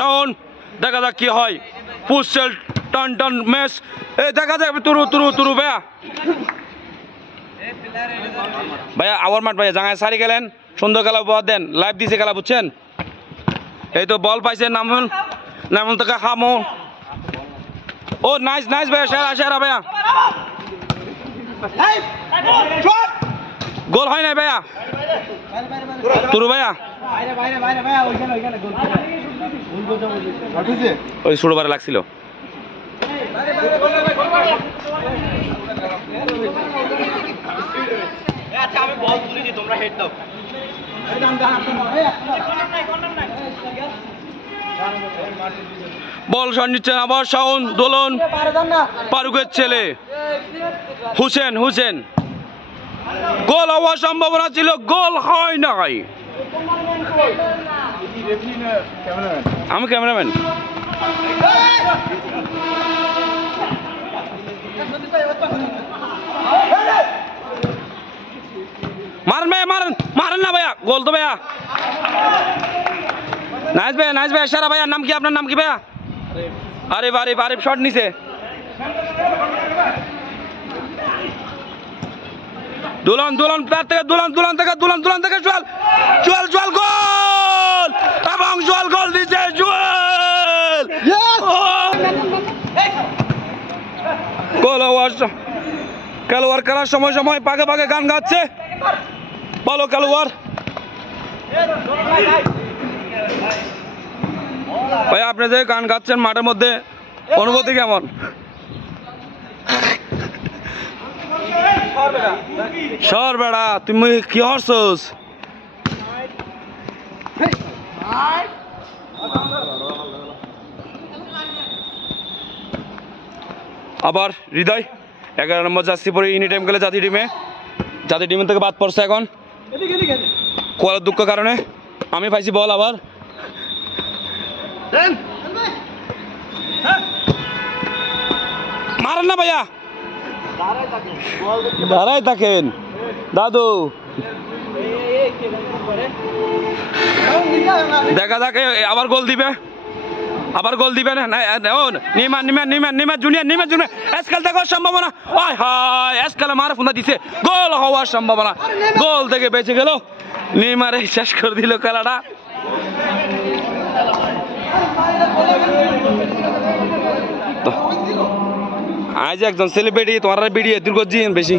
শাওন দেখা যাক কি হয় পুশেল টান টান ম্যাচ এই দেখা যাক তুরু তুরু তুরু ভাইয়া ভাইয়া আওয়ার মাঠ ভাইয়া জাঙ্গায় সারি গেলেন সুন্দর খেলা উপহার দেন লাইভ দিছে খেলা বুঝছেন এই তো বল পাইছে নামুন নামুন থেকে হামো ও নাইস নাইস ভাইয়া সেরা সেরা ভাইয়া গোল হয় নাই ভাইয়া তুরু ভাইয়া ওই ষোলো বারে লাগছিল বল শট নিচ্ছেন আবার শাওন দোলন ফারুকের ছেলে হুসেন হুসেন গোল হওয়ার সম্ভাবনা ছিল গোল হয় নাই আমি ক্যামেরাম্যান মারেন ভাইয়া মারেন মারেন না ভাইয়া গোল তো ভাইয়া নাইস ভাইয়া সারা ভাইয়া নাম কি আপনার নাম কি ভাইয়া আরিফ আরিফ আরিফ শট নিছে দুলন দুলন তার থেকে দুলন থেকে জুয়েল জুয়েল গোল এবং জুয়েল গোল দিচ্ছে জুয়েল গোল খেলোয়াড় খেলার সময় সময় পাকে পাকে গান গাচ্ছে ভালো খেলোয়াড় ভাই আপনি যে গান গাচ্ছেন মাঠের মধ্যে অনুভূতি কেমন সর বেড়া তুমি কি হরছস আবার হৃদয় 11 নম্বর জার্সি পরে এনি টাইম গেলে জাতি টিমের থেকে বাদ পড়ছে এখন কোয়ালের দুঃখ কারণে আমি পাইছি বল আবার মারেন না ভাইয়া দাঁড়াই থাকেন দাদু দেখা যাক আবার গোল দিবে না নিমা জুনিয়র আজকাল দেখার সম্ভাবনা আজকাল মারা ফোনা দিছে গোল হওয়ার সম্ভাবনা গোল থেকে বেঁচে গেল নিমারে শেষ করে দিল খেলাটা আজ একজন সেলিব্রিটি তোমার ভিডিও দীর্ঘ জিন বেশি